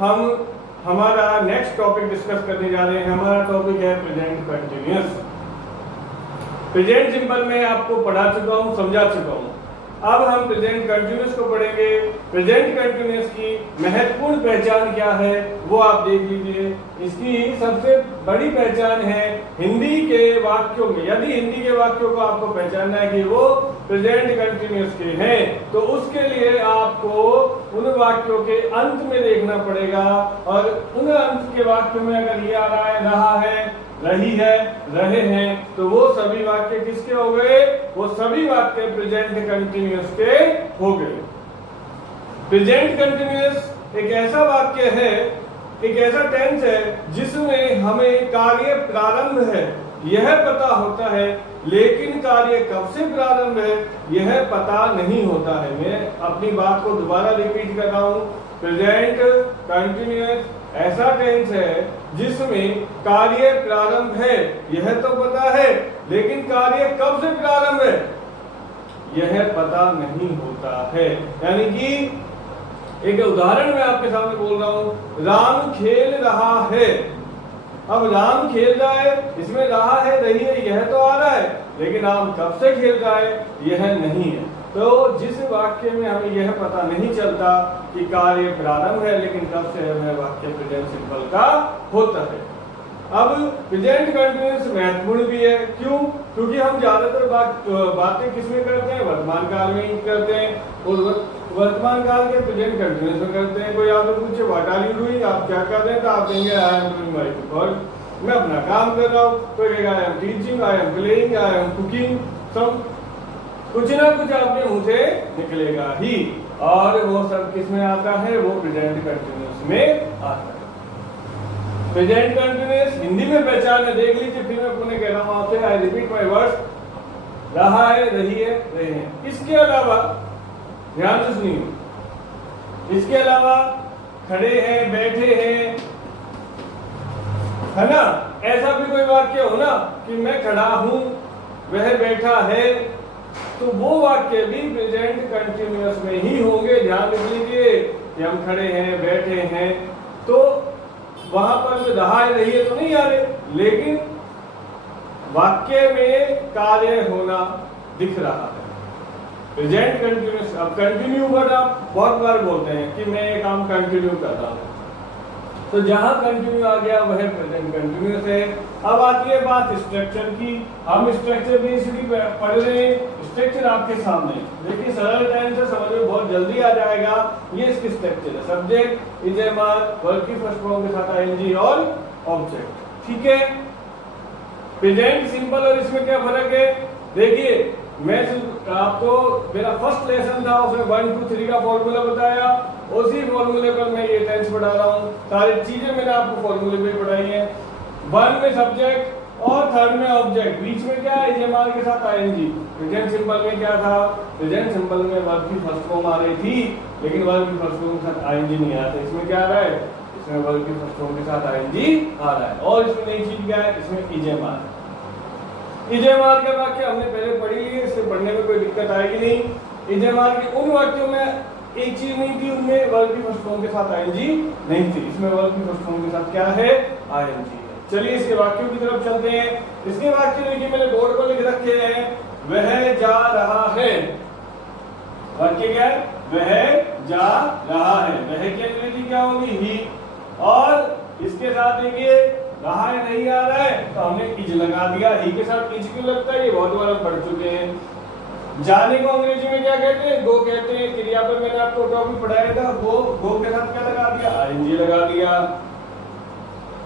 हम हमारा next topic discuss करने जा रहे हैं। हमारा टॉपिक है प्रेजेंट कंटिन्यूअस। प्रेजेंट सिंपल में आपको पढ़ा चुका हूँ, समझा चुका हूँ। अब हम प्रेजेंट कंटिन्यूअस को पढ़ेंगे। प्रेजेंट कंटिन्यूअस की महत्वपूर्ण पहचान क्या है वो आप देख लीजिए। इसकी सबसे बड़ी पहचान है हिंदी के वाक्यों में। यदि हिंदी के वाक्यों को आपको पहचानना है कि वो प्रेजेंट कंटिन्यूअस के हैं, तो उसके लिए आपको उन वाक्यों के अंत में देखना पड़ेगा। और उन अंत के वाक्यों में अगर ये आ रहा है, रहा है, रही है, रहे हैं, तो वो सभी वाक्य किसके हो गए? वो सभी वाक्य प्रेजेंट कंटिन्यूअस के हो गए। प्रेजेंट कंटिन्यूअस एक ऐसा वाक्य है, एक ऐसा टेंस है जिसमें हमें कार्य प्रारंभ है यह पता होता है, लेकिन कार्य कब से प्रारंभ है यह पता नहीं होता है। मैं अपनी बात को दोबारा रिपीट कर रहा हूं। प्रेजेंट कंटिन्यूअस ऐसा टेंस है जिसमें कार्य प्रारंभ है यह तो पता है, लेकिन कार्य कब से प्रारंभ है यह पता नहीं होता है। यानी कि एक उदाहरण मैं आपके सामने बोल रहा हूं, राम खेल रहा है। अब राम खेल रहा है, इसमें रहा है, रही है, यह तो आ रहा है, लेकिन राम कब से खेल रहा है यह नहीं है। तो जिस वाक्य में हमें यह पता नहीं चलता कि कार्य प्रारंभ है लेकिन कब से है, वाक्य प्रेजेंट सिंपल का होता है। अब प्रेजेंट कंटिन्यूअस महत्वपूर्ण भी है। क्यों? क्योंकि हम ज्यादातर बातें किसमें करते हैं? वर्तमान काल में ही करते हैं। और वर्तमान काल के प्रेजेंट कंटिन्यूअस में करते हैं। कोई आपसे पूछे व्हाट आर यू डूइंग, आप क्या कर रहे हैं, तो आप कहेंगे I am doing my work, मैं अपना काम कर रहा हूँ। कोई कहेगा I am teaching, I am playing, I am cooking, सब कुछ ना कुछ आपके मुंह से निकलेगा ही। और वो सब किस में आता है? वो प्रेजेंट कंटिन्यूअस में आता है। प्रेजेंट कंटिन्यूअस हिंदी में पहचान है, देख लीजिए। फिर मैं पुनः कह रहा हूं आपसे, आई रिपीट माय वर्ड्स, रहा है, रही है, रहे हैं। इसके अलावा ध्यान से सुनिए, इसके अलावा खड़े हैं, बैठे हैं, है ना? ऐसा भी कोई वाक्य हो ना कि मैं खड़ा हूं, वह बैठा है, तो वो वाक्य भी प्रेजेंट कंटिन्यूअस में ही होंगे। ध्यान रख लीजिए कि हम खड़े हैं, बैठे हैं, तो वहां पर रहा है, रही है तो नहीं आ रहे, लेकिन वाक्य में कार्य होना दिख रहा है। Present continuous. अब कंटिन्यू वर्ड आप बहुत बार बोलते हैं कि मैं ये काम कंटिन्यू कर रहा हूं, तो जहां कंटिन्यू आ गया वह प्रेजेंट कंटिन्यूअस है। अब आती है बात स्ट्रक्चर की। हम स्ट्रक्चर बेसिकली पढ़ रहे हैं। स्ट्रक्चर आपके सामने, देखिए सरल टाइम से समझ में बहुत जल्दी आ जाएगा। ये इसकी स्ट्रक्चर है, सब्जेक्ट, इजेमार, वर्ब की फर्स्ट फॉर्म के साथ आईएनजी और ऑब्जेक्ट। ठीक है। प्रेजेंट सिंपल और इसमें क्या फर्क है? देखिए, मैं आपको मेरा फर्स्ट लेसन था, उसमें 1 2 3 का फॉर्मूला बताया, उसी फॉर्मूले पर मैं ये टेंस पढ़ा रहा हूँ। सारी चीजें मैंने आपको फॉर्मूले में पढ़ाई है। 1 में सब्जेक्ट और 3rd में ऑब्जेक्ट, बीच में क्या है? इजेमार के साथ आईएनजी। प्रेजेंट सिंपल में क्या था? प्रेजेंट सिंपल में वर्ब की फर्स्ट फॉर्म आ रही थी, लेकिन वर्ब की फर्स्ट फॉर्म के साथ आईएनजी नहीं आता। इसमें क्या आ रहा है? इसमें वर्ब की फर्स्ट फॉर्म के साथ आईएनजी आ रहा है। और इसमें नई चीज क्या है? इसमें इजेमार। इजेमार के वाक्य हमने पहले पढ़ी लिए, इससे पढ़ने में कोई दिक्कत आएगी नहीं। इजेमार के उन वाक्यों में एक चीज नहीं थी, उनमें वर्ब की फर्स्ट फॉर्म के साथ आईएनजी नहीं थी। इसमें वर्ब की फर्स्ट फॉर्म के साथ क्या है? आईएनजी है। चलिए इसके वाक्यों की तरफ चलते हैं। इसके वाक्य देखिए मैंने बोर्ड पर लिख रखे हैं, वह जा रहा है। वाक्य क्या है? वह जा रहा है। वह की अंग्रेजी क्या होगी? ही। और इसके साथ देखिए रहा है, नहीं आ रहा है, तो हमने इज लगा दिया। ही के साथ इज क्यों लगता है? ये बहुत बार हम पढ़ चुके हैं। जाने को अंग्रेजी में क्या कहते हैं? गो कहते हैं। क्रिया पर मैंने आपको टॉपिक पढ़ाया था, गो के साथ क्या लगा दिया? आईएनजी लगा दिया।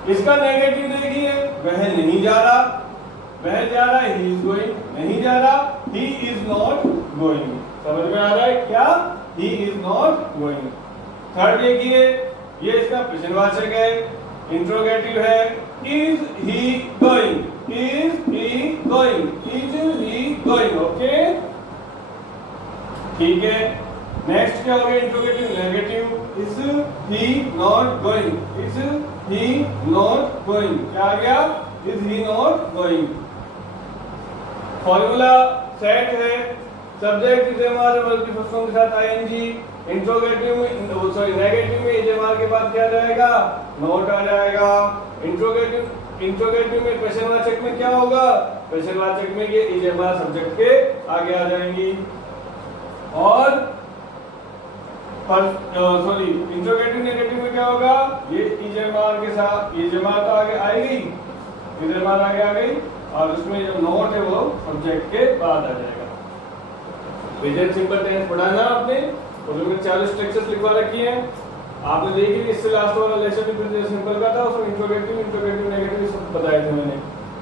इसका नेगेटिव देखिए, वह नहीं जा रहा, वह जा रहा है, ही इज गोइंग, नहीं जा रहा, ही इज नॉट गोइंग। समझ में आ रहा है क्या? He is not going. 3rd देखिए, ये इसका प्रश्नवाचक है, इंट्रोगेटिव है। Is he going, is he going, is he going. Okay, ठीक है। नेक्स्ट क्या हो गया? Interrogative negative. Is he not going, is he not going. क्या आ गया? Is he not going. Formula set है, सब्जेक्ट इज वर्ब की फर्स्ट फॉर्म के साथ आईएनजी, इंट्रोगेटिव में सॉरी नेगेटिव में इजेमार के बाद क्या आ जाएगा, नॉट आ जाएगा। इंट्रोगेटिव में क्वेश्चनवाचक में क्या होगा, क्वेश्चनवाचक में ये इजेमार सब्जेक्ट के आगे आ जाएंगी। और सॉरी इंट्रोगेटिव नेगेटिव में क्या होगा, ये इजेमार के साथ इजेमार तो आगे आएगी, इजेमार आगे आ गई और उसमें जो नॉट है वो सब्जेक्ट के बाद आ जाएगा। प्रेजेंट सिंपल टेंस पढ़ा ना आपने, और उसमें 4 स्ट्रक्चर्स लिखवा रखी हैं आपने, देखिए इससे लास्ट वाला लेसन भी प्रेजेंट सिंपल का था, उसमें इंट्रोगेटिव नेगेटिव सब बताए थे मैंने,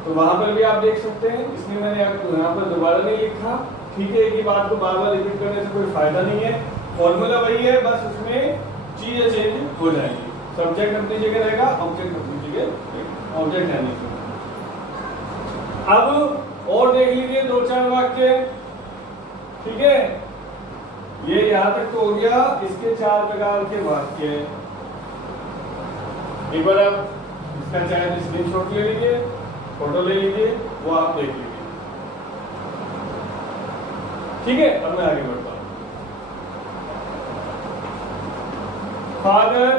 तो वहां पर भी आप देख सकते हैं। इसलिए मैंने यहाँ पर दोबारा नहीं लिखा, ठीक है। एक ही बात को बार-बार रिपीट करने से कोई फायदा नहीं है, फॉर्मूला वही है, बस उसमें चीजें चेंज हो जाएंगी। सब्जेक्ट अपनी जगह रहेगा, ऑब्जेक्ट अपनी जगह, ऑब्जेक्ट है नहीं। अब और देख लीजिए 2-4 वाक्य, ठीक है। ये यहां तक तो हो गया इसके 4 प्रकार के वाक्य। एक बार आप इसका चाहे स्क्रीनशॉट ले लीजिए, फोटो ले लीजिए, वो आप देख लीजिए, ठीक है। अब मैं आगे बढ़ता हूं। फादर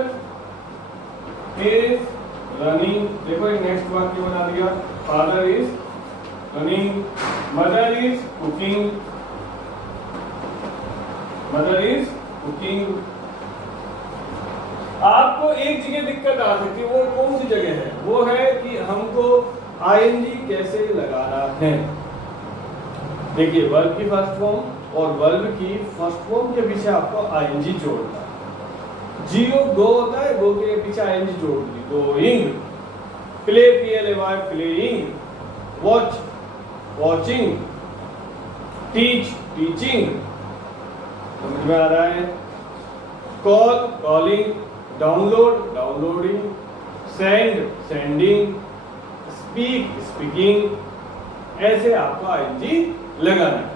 इज रनिंग, देखो एक नेक्स्ट वाक्य बना दिया, father is running, mother is cooking, mother is cooking. आपको एक जगह दिक्कत आ सकती है, वो कौन सी जगह है, वो है कि हमको आईएनजी कैसे लगाना है। देखिए वर्ब की फर्स्ट फॉर्म और वर्ब की फर्स्ट फॉर्म के पीछे आपको आईएनजी जोड़ना है। जीओ गो होता है, गो के पीछे आईएनजी जोड़ दी, going. Play PLAY playing, watch watching, teach teaching, समझ में आ रहा है। Call calling, download downloading, send sending, speak speaking. ऐसे आपको आईएनजी लगाना है।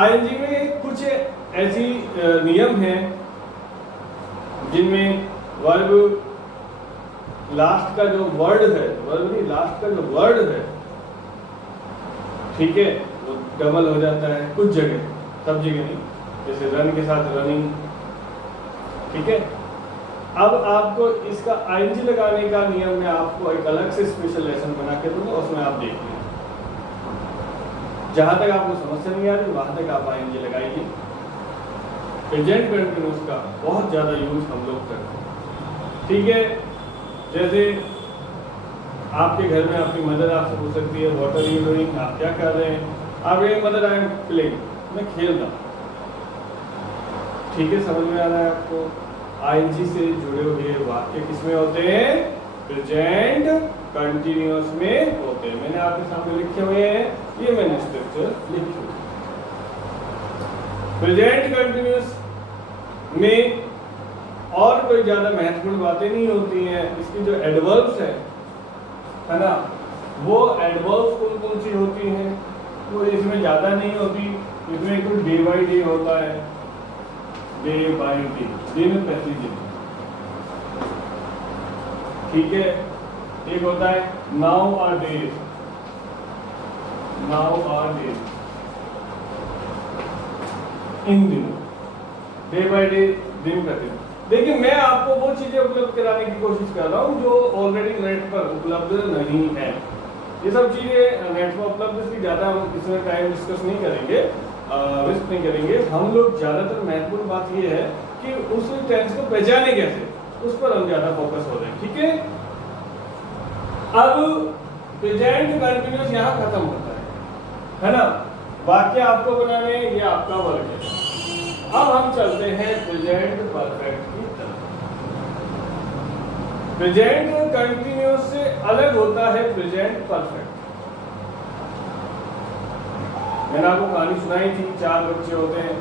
आईएनजी में कुछ ऐसी नियम हैं जिनमें वर्ब लास्ट का जो वर्ड है, वर्ब नहीं लास्ट का जो वर्ड है, ठीक है, वो डबल हो जाता है कुछ जगह, सब जगह नहीं। जैसे रन के साथ रनिंग, ठीक है। अब आपको इसका आईएनजी लगाने का नियम में आपको एक अलग से स्पेशल लेसन बना के दूंगा, उसमें आप देख लें। जहां तक आपको समस्या नहीं आ रही वहां तक आप आईएनजी लगाइए। प्रेजेंट कंटिन्यूअस का बहुत ज्यादा यूज हम लोग करते हैं, ठीक है। जैसे आपके घर में आपकी मदर आपसे पूछ सकती है व्हाट आर यू डूइंग, आप क्या कर रहे हैं, आप ये मदर आई एम प्लेइंग, मैं खेल रहा हूं, ठीक है। समझ में आ रहा है आपको। आईएनजी से जुड़े हुए वाक्य किसमें होते हैं, प्रेजेंट कंटिन्यूअस में होते हैं। मैंने आपके सामने लिखे हुए हैं, ये मैंने स्ट्रक्चर लिखे हुए। प्रेजेंट कंटिन्यूअस में और कोई ज्यादा महत्वपूर्ण बातें नहीं होती हैं। इसकी जो एडवर्ब्स है ना, वो एडवर्ब्स कौन कौन सी होती हैं, वो इसमें ज्यादा नहीं होती। इसमें कुछ डे बाई डे होता है, डे बाई डे, दिन प्रतिदिन, ठीक है। एक होता है nowadays, nowadays, इन दिनों, डे बाई डे, दिन प्रतिदिन। देखिए मैं आपको वो चीजें उपलब्ध कराने की कोशिश कर रहा हूँ जो ऑलरेडी नेट पर उपलब्ध नहीं है। ये सब चीजें नेट पर उपलब्ध, इसकी ज्यादा हम इसमें टाइम डिस्कस नहीं करेंगे, वेस्ट नहीं करेंगे। हम लोग ज्यादातर महत्वपूर्ण बात ये है कि उस टेंस को पहचाने कैसे, उस पर हम ज्यादा फोकस हो रहे हैं, ठीक है। अब प्रेजेंट कंटिन्यूअस यहाँ खत्म होता है ना। वाक्य आपको बनाने, ये आपका वर्क है। अब हम चलते हैं प्रेजेंट परफेक्ट की तरफ। प्रेजेंट कंटिन्यूअस से अलग होता है प्रेजेंट परफेक्ट। मैंने आपको कहानी सुनाई थी, 4 बच्चे होते हैं,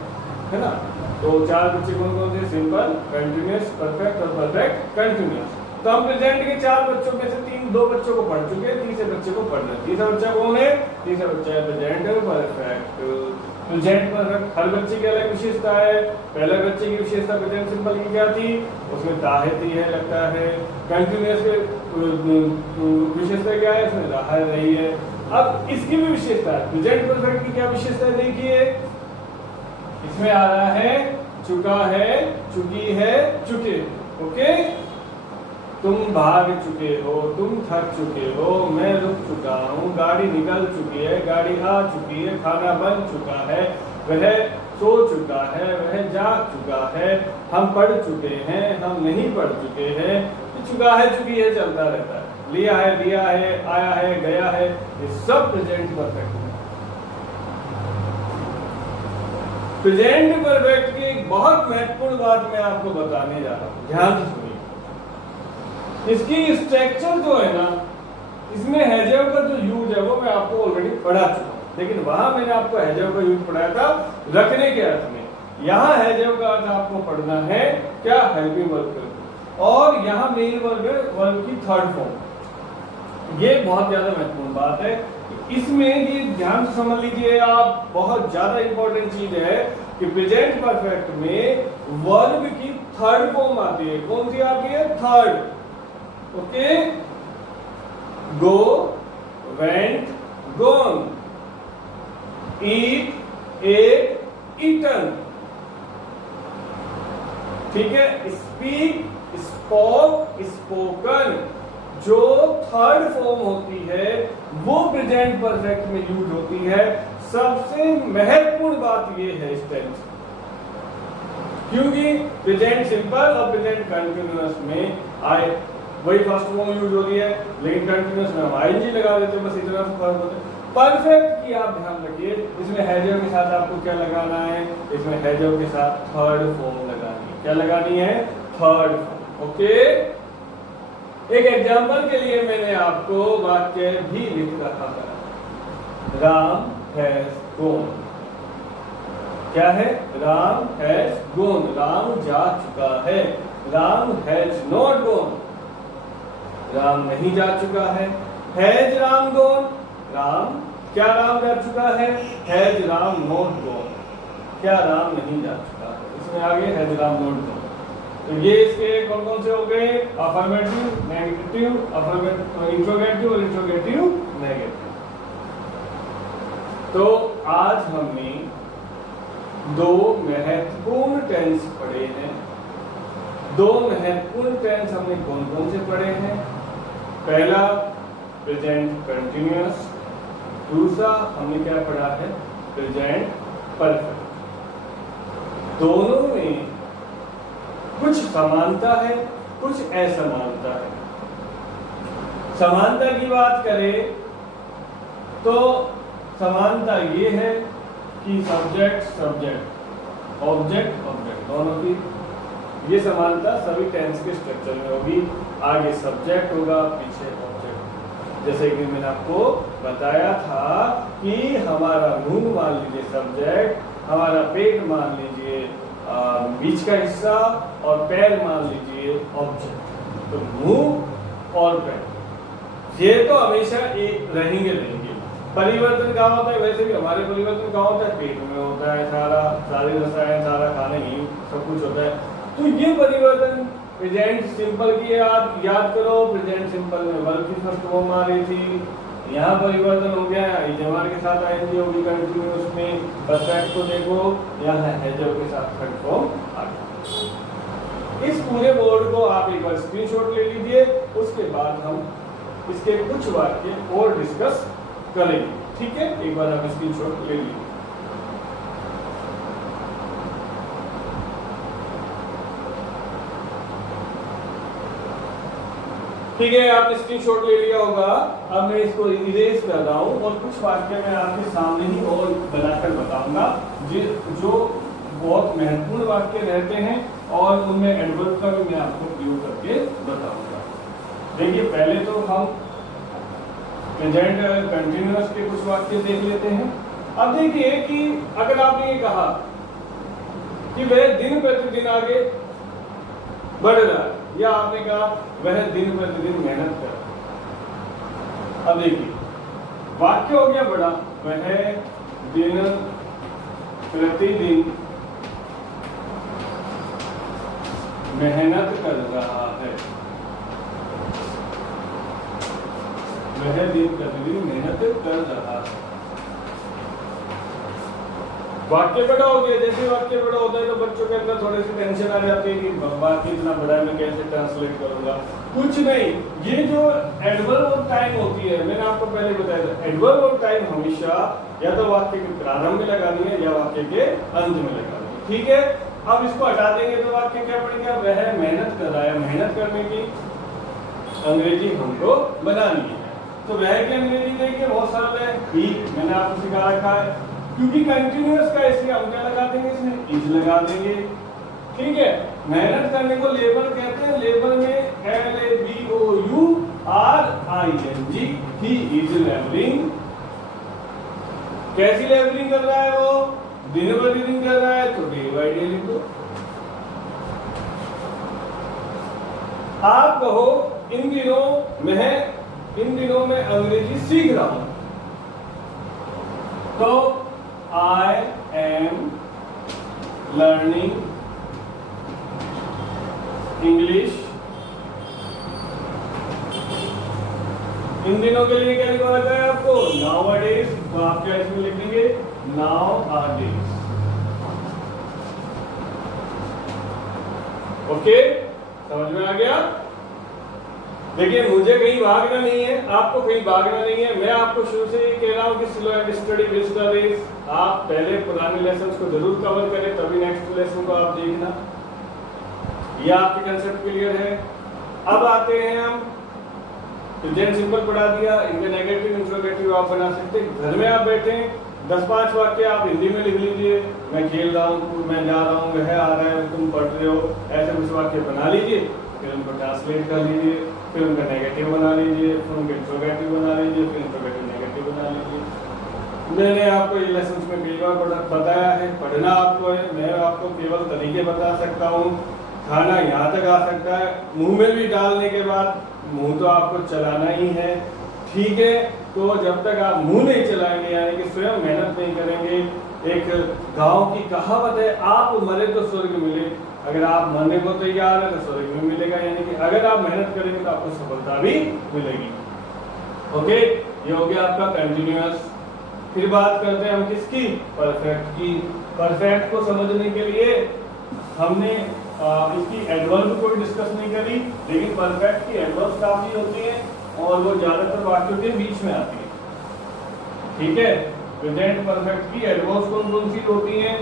है ना। तो 4 बच्चे कौन कौन थे, सिंपल, कंटिन्यूअस, परफेक्ट और परफेक्ट कंटिन्यूअस। तो हम प्रेजेंट के 4 बच्चों में से 2 बच्चों को पढ़ चुके हैं, तीसरे बच्चे को पढ़ना है। तीसरा बच्चा कौन है, तीसरा बच्चा है प्रेजेंट परफेक्ट। प्रेजेंट परफेक्ट हर बच्चे की अलग विशेषता है। पहले बच्चे की विशेषता प्रेजेंट सिंपल की क्या थी, उसमें ताहती है लगता है। कंटिन्यूअस के विशेषता क्या है, उसमें रहा रही है। अब इसकी भी विशेषता है, प्रेजेंट परफेक्ट की क्या विशेषता है, देखिए इसमें आ रहा है चुका है, चुकी है, चुके। ओके, तुम भाग चुके हो, तुम थक चुके हो, मैं रुक चुका हूँ, गाड़ी निकल चुकी है, गाड़ी आ चुकी है, खाना बन चुका है, वह सो चुका है, वह जाग चुका है, हम पढ़ चुके हैं, हम नहीं पढ़ चुके हैं। चुका है, चुकी है चलता रहता है, लिया है, दिया है, आया है, गया है, ये सब प्रेजेंट परफेक्ट है। प्रेजेंट परफेक्ट की एक बहुत महत्वपूर्ण बात मैं आपको बताने जा रहा हूं, ध्यान से सुनिए। इसकी स्ट्रक्चर जो है ना, इसमें हैजव का जो यूज है वो मैं आपको ऑलरेडी पढ़ा चुका हूं, लेकिन वहां मैंने आपको हैजव का यूज पढ़ाया था रखने के अर्थ में। यहाँ हैजव का अर्थ आपको पढ़ना है क्या, हेल्पिंग वर्ब, और यहाँ मेन वर्ब की थर्ड फॉर्म। ये बहुत ज्यादा महत्वपूर्ण बात है, इसमें ये ध्यान से समझ लीजिए आप, बहुत ज्यादा इंपॉर्टेंट चीज है कि प्रेजेंट परफेक्ट में वर्ब की थर्ड फॉर्म आती है। कौन सी आती है, थर्ड। ओके, गो, वेंट, गोन, ईट, एट, ईटन। ठीक है, स्पीक, स्पोक, स्पोकन। जो थर्ड फॉर्म होती है वो प्रेजेंट परफेक्ट में यूज होती है। सबसे महत्वपूर्ण बात ये है इस टेंस, क्योंकि प्रेजेंट सिंपल और प्रेजेंट कंटीन्यूअस में आए वही फर्स्ट फॉर्म यूज हो रही है, लेकिन कंटीन्यूअस में हम आईएनजी लगा देते हैं, बस इतना सा फर्क होता है। परफेक्ट की आप ध्यान रखिए, इसमें हैजव के साथ आपको क्या लगाना है, इसमें हैजव के साथ थर्ड फॉर्म लगानी है। क्या लगानी है, थर्ड फॉर्म। ओके, एक एग्जांपल के लिए मैंने आपको वाक्य भी लिख रखा है, राम हैज गॉन। क्या है, राम हैज गॉन, राम जा चुका है। Ram has not gone, Ram नहीं जा चुका है। हैज राम गॉन, राम, क्या राम जा चुका है। हैज राम नॉट गॉन, क्या राम नहीं जा चुका है। इसमें आगे हैज राम नॉट गॉन। तो ये इसके कौन कौन से हो गए, अफर्मेटिव, नेगेटिव, इंट्रोगेटिव और इंट्रोगेटिव नेगेटिव। तो आज हमने दो महत्वपूर्ण टेंस पढ़े हैं। दो महत्वपूर्ण टेंस हमने कौन कौन से पढ़े हैं, पहला प्रेजेंट कंटीन्यूअस, दूसरा हमने क्या पढ़ा है, प्रेजेंट परफेक्ट। दोनों में कुछ समानता है, कुछ असमानता है। समानता की बात करें तो समानता ये है कि सब्जेक्ट सब्जेक्ट, ऑब्जेक्ट ऑब्जेक्ट, दोनों की ये समानता सभी टेंस के स्ट्रक्चर में होगी। आगे सब्जेक्ट होगा, पीछे ऑब्जेक्ट। जैसे कि मैंने आपको बताया था कि हमारा मुंह मान लीजिए सब्जेक्ट, हमारा पेट मान लीजिए बीच का हिस्सा, और पैर मान लीजिए ऑब्जेक्ट। तो मुंह और पैर ये तो हमेशा एक रहेंगे। परिवर्तन कहाँ होता है, वैसे भी हमारे परिवर्तन कहाँ होता है, पेट में होता है। सारे रसायन, सारा खाने ही सब कुछ होता है। तो ये परिवर्तन प्रेजेंट सिंपल की आप याद करो, प्रेजेंट सिंपल में वर्ब की फर्स्ट फॉर्म आ रही थी, यहाँ परिवर्तन हो गया, इजमार के साथ आएंगे होगी कंटिन्यूअस में। परफेक्ट को देखो, यहाँ हैजव के साथ थर्ड फॉर्म आ गया। इस पूरे बोर्ड को आप एक बार स्क्रीनशॉट ले लीजिए, उसके बाद हम इसके कुछ वाक्य और डिस्कस करेंगे। ठीक है, एक बार आप स्क्रीनशॉट ले लीजिए। ठीक है, आपने स्क्रीनशॉट ले लिया होगा। अब मैं इसको इरेज कर रहा हूँ और कुछ वाक्य मैं आपके सामने ही और बनाकर बताऊंगा जो बहुत महत्वपूर्ण वाक्य रहते हैं, और उनमें एडवर्ब का भी मैं आपको प्रयोग करके बताऊंगा। देखिए, पहले तो हम प्रेजेंट कंटीन्यूअस के कुछ वाक्य देख लेते हैं। अब देखिए कि अगर आपने ये कहा कि वह दिन प्रतिदिन आगे बढ़ रहा है, या आपने कहा वह दिन प्रतिदिन मेहनत कर रहा है। अब देखिए वाक्य हो गया बड़ा, वह दिन प्रतिदिन मेहनत कर रहा है। वह दिन प्रतिदिन मेहनत कर रहा है। वाक्य बड़ा हो गया, जैसे वाक्य बड़ा होता है तो बच्चों के अंदर थोड़ी सी टेंशन आ जाती है कि वाक्य इतना बड़ा है, मैं कैसे ट्रांसलेट करूंगा। कुछ नहीं, ये जो एडवर्ब ऑफ टाइम होती है, मैंने आपको पहले बताया था, एडवर्ब ऑफ टाइम हमेशा या तो वाक्य के प्रारंभ में लगानी है या वाक्य के अंत में लगानी है, ठीक है। अब इसको हटा देंगे तो वाक्य क्या पड़ेगा, वह मेहनत कर रहा है, मेहनत करने की अंग्रेजी हमको बनानी है। तो वह की अंग्रेजी देखिए बहुत सरल है, ही मैंने आपको सिखा रखा है, क्योंकि कंटिन्यूअस का इसलिए हम क्या लगा देंगे, इसमें इज लगा देंगे, ठीक है। मेहनत करने को लेबर कहते हैं, लेबर में LABOURING, ही इज लेबरिंग। कैसी लेबरिंग कर रहा है वो, दिन प्रतिदिन कर रहा है, तो डे बाय डे लिख दो। आप कहो इन दिनों मैं अंग्रेजी सीख रहा हूं, तो I am learning English। इन दिनों के लिए क्या लिखा रखा है आपको, nowadays, तो आप क्या इसमें लिखेंगे, nowadays। ओके, समझ में आ गया। देखिए मुझे कहीं भागना नहीं है, आपको कहीं भागना नहीं है, मैं आपको शुरू से ही कह रहा हूं कि slow and study with the race. आप पहले पुराने लेसन्स को जरूर कवर करें, तभी नेक्स्ट लेसन को आप देखना। ये आपके कंसेप्ट क्लियर है। अब आते हैं हम, प्रेजेंट सिंपल पढ़ा दिया, इनके नेगेटिव इंट्रोगेटिव आप बना सकते हैं। घर में आप बैठे 10-5 वाक्य आप हिंदी में लिख लीजिए, मैं खेल रहा हूँ, मैं जा रहा हूँ, वह आ रहा है, तुम पढ़ रहे हो, ऐसे कुछ वाक्य बना लीजिए, फिर उनको ट्रांसलेट कर लीजिए, फिर उनका नेगेटिव बना लीजिए, फिर उनके इंट्रोगेटिव बना लीजिए, फिर इंट्रोगेटिव नेगेटिव बना लीजिए। मैंने आपको ये लेसन में कई बार बताया है, पढ़ना आपको है, मैं आपको केवल तरीके बता सकता हूँ। खाना यहाँ तक आ सकता है, मुंह में भी डालने के बाद मुंह तो आपको चलाना ही है, ठीक है। तो जब तक आप मुंह नहीं चलाएंगे, यानी कि स्वयं मेहनत नहीं करेंगे, एक गांव की कहावत है, आप मरे तो स्वर्ग मिले, अगर आप मरने को तैयार है तो स्वर्ग में मिलेगा, यानी कि अगर आप मेहनत करेंगे तो आपको सफलता भी मिलेगी। ओके, ये हो गया आपका कंटिन्यूअस। फिर बात करते हैं हम किसकी, परफेक्ट की। परफेक्ट को समझने के लिए हमने इसकी एडवर्ब को डिस्कस नहीं करी, लेकिन परफेक्ट की एडवर्ब काफी होती है और वो ज्यादातर वाक्यों के बीच में आती है, ठीक है। प्रेजेंट परफेक्ट की एडवर्ब्स कौन सी होती हैं,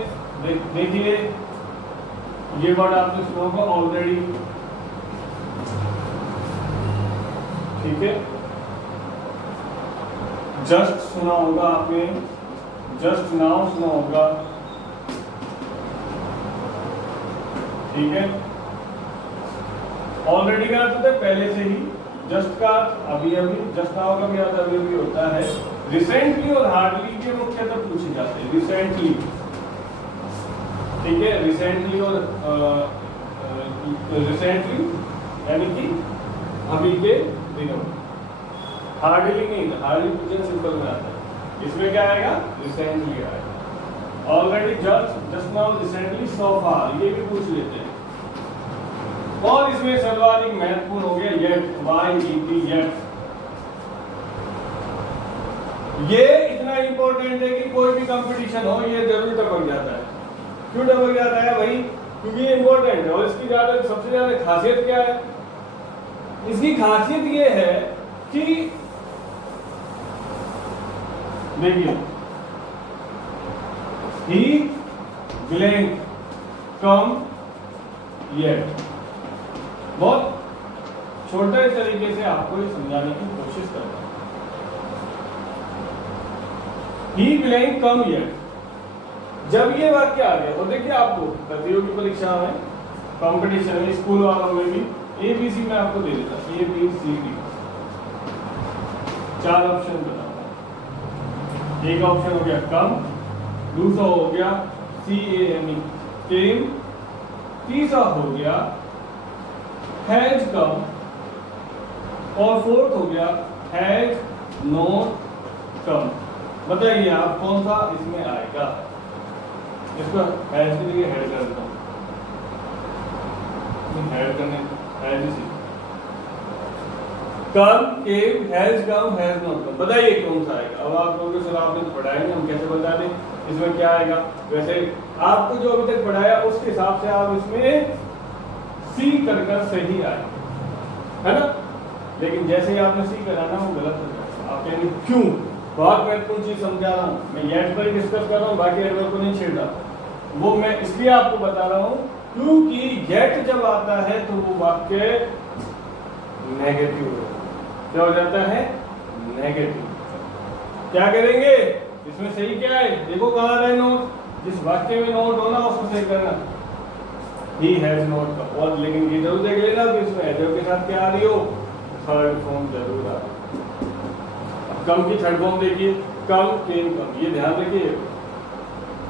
देखिए ये वर्ड आपने सुना होगा ऑलरेडी, ठीक है। जस्ट सुना होगा आपने, जस्ट नाउ सुना होगा, ठीक है। ऑलरेडी का अर्थ है पहले से ही, जस्ट का अभी अभी, जस्ट नाउ का भी अर्थ अभी अभी होता है। रिसेंटली और हार्डली के मुख्यतः पूछे जाते हैं, रिसेंटली, ठीक है, रिसेंटली और रिसेंटली यानी कि अभी के दिनों। हार्डली नहीं, हार्डली प्रेजेंट सिंपल में आता है, इसमें क्या आएगा, रिसेंटली आएगा। ऑलरेडी, जस्ट नाउ, रिसेंटली, सो फार, ये भी पूछ लेते हैं। और इसमें सर्वाधिक महत्वपूर्ण हो गया येट, YET, येट। ये इतना इंपॉर्टेंट है कि कोई भी कंपटीशन हो ये जरूर टपक जाता है। क्यों टपक जाता है भाई, क्योंकि ये इंपॉर्टेंट है। और इसकी सबसे ज्यादा खासियत क्या है, इसकी खासियत ये है कि देखिए, ही ब्लैंक कम येट, बहुत छोटे तरीके से आपको समझाने की कोशिश करता हूं। ही ब्लैंक कम येट, जब ये वाक्य आ गया, और देखिए आपको प्रतियोगी परीक्षा में, कंपटीशन में, स्कूल वालों में भी ABC में आपको दे देता, ABCD 4 ऑप्शन बताता। एक ऑप्शन हो गया कम, दूसरा हो गया CAME, केम, तीसरा हो गया हैज कम, और फोर्थ हो गया हैज नॉट कम। बताइए आप कौन सा इसमें आएगा। इसको हैज के लिए हेड कर देता हूं, हेड करने has he come, came, has come, has not come. बताइए कौन सा आएगा। अब आप लोगों सर आपने तो पढ़ाया नहीं, हम कैसे बता दें इसमें क्या आएगा। वैसे आपको जो अभी तक पढ़ाया उसके हिसाब से आप इसमें सी कर सही आए, है ना। लेकिन जैसे ही आपने सी करा ना वो गलत हो जाएगा। आप कहेंगे क्यों, बहुत महत्वपूर्ण चीज समझा रहा हूँ मैं, येट पर डिस्कस कर रहा हूँ, बाकी एडवर्ब को नहीं छेड़ रहा। वो मैं इसलिए आपको बता रहा हूँ क्योंकि येट जब आता है तो वो वाक्य नेगेटिव हो, क्या हो जाता है, नेगेटिव। क्या करेंगे इसमें, सही क्या है, देखो कहाँ रहे नोट, जिस वाक्य में नोट होना उसको सही करना। ही हैज नॉट कम, और लेकिन ये जरूर देख लेना कि इसमें एडवर्ब के साथ क्या आ रही हो, थर्ड फॉर्म जरूर आ रही। अब कम की थर्ड फॉर्म देखिए, कम, केम, कम, ये ध्यान रखिए।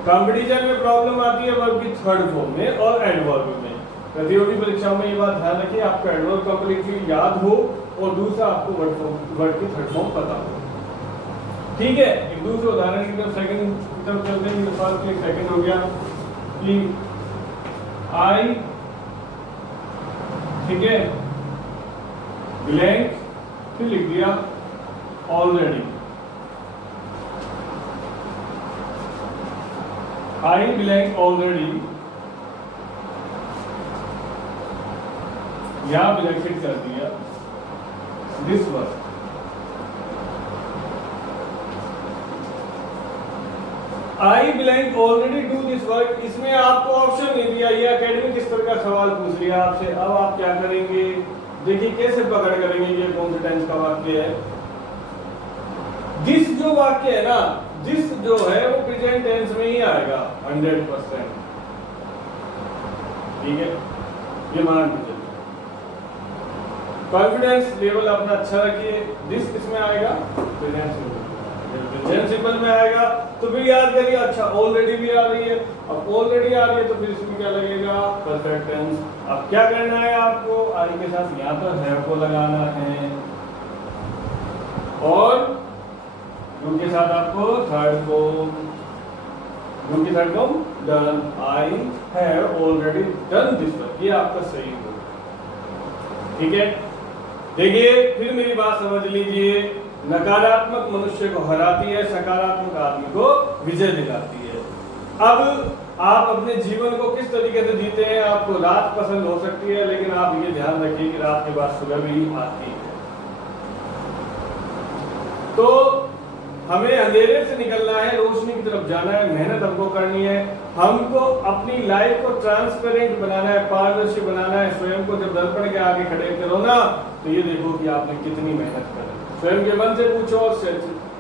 कंपटीशन में प्रॉब्लम आती है वर्ब की थर्ड फॉर्म में और एडवर्ब में। प्रतियोगी परीक्षाओं में ये बात ध्यान रखिए, आपको एडवर्ब कंप्लीटली याद हो और दूसरा आपको वर्ड की थर्ड फॉर्म पता हो। ठीक है, एक दूसरे उदाहरण की तरफ सेकंड की तरफ चलते हैं। फर्स्ट एक सेकंड हो गया कि आई, ठीक है, ब्लैंक, फिर लिख दिया ऑलरेडी। आई ब्लैंक ऑलरेडी, या ब्रैकेट कर दिया this work. I blank already do this work, इसमें आपको ऑप्शन नहीं दिया, ये एकेडमिक स्तर का सवाल पूछ लिया आपसे। अब आप क्या करेंगे, देखिए कैसे पकड़ करेंगे ये कौन से टेंस का वाक्य है। दिस जो वाक्य है ना, दिस जो है वो प्रेजेंट टेंस में ही आएगा 100%। ठीक है, ये मान लीजिए। कॉन्फिडेंस लेवल अपना अच्छा रखिए। दिस किसमें आएगा, प्रेजेंट सिंपल में आएगा। तो फिर याद करिए, अच्छा ऑलरेडी भी आ रही है, अब ऑलरेडी आ रही है तो फिर इसमें क्या लगेगा, परफेक्ट टेंस। अब क्या करना है आपको, आई के साथ यहाँ पर हैव को लगाना है और डू के साथ आपको थर्ड फॉर्म, डू की third form done. I have already done this work, ये आपका सही हो। ठीक है, देखिए फिर मेरी बात समझ लीजिए। नकारात्मक मनुष्य को हराती है, सकारात्मक आदमी को विजय दिलाती है। अब आप अपने जीवन को किस तरीके से जीते हैं, आपको रात पसंद हो सकती है, लेकिन आप ये ध्यान रखिए कि रात के बाद सुबह भी आती है। तो हमें अंधेरे से निकलना है, रोशनी की तरफ जाना है, मेहनत हमको करनी है। हमको अपनी लाइफ को ट्रांसपेरेंट बनाना है, पारदर्शी बनाना है। स्वयं को जब दर्पण के आगे खड़े करो ना, तो ये देखो कि आपने कितनी मेहनत करी। स्वयं के मन से पूछो और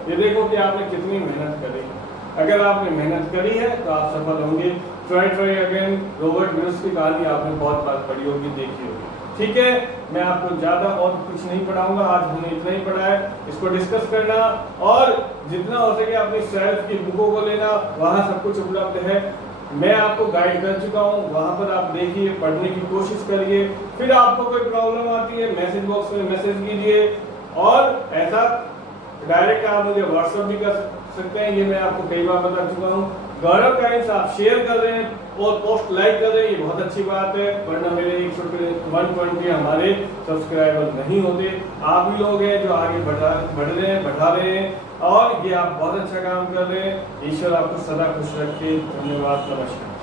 ये देखो कि आपने कितनी मेहनत करी। अगर आपने मेहनत करी है तो आप सफल होंगे। ट्राई अगेन, रॉबर्ट ब्रूस की कहानी आपने बहुत बार पढ़ी होगी, देखी होगी। ठीक है, मैं आपको ज्यादा और कुछ नहीं पढ़ाऊंगा, आज हमने इतना ही पढ़ा है। इसको डिस्कस करना और जितना हो सके अपनी सेल्फ की बुकों को लेना, वहां सब कुछ उपलब्ध है। मैं आपको गाइड कर चुका हूँ, वहां पर आप देखिए, पढ़ने की कोशिश करिए। फिर आपको कोई प्रॉब्लम आती है मैसेज बॉक्स में मैसेज कीजिए, और ऐसा डायरेक्ट आप मुझे व्हाट्सएप भी कर सकते हैं, ये मैं आपको कई बार बता चुका हूँ। गौरव टाइम्स आप शेयर कर रहे हैं और पोस्ट लाइक कर रहे हैं, ये बहुत अच्छी बात है, वरना मेरे 120 हमारे सब्सक्राइबर नहीं होते। आप भी लोग हैं जो आगे बढ़ा रहे हैं, और ये आप बहुत अच्छा काम कर रहे हैं। ईश्वर आपको सदा खुश रखे। धन्यवाद, नमस्कार।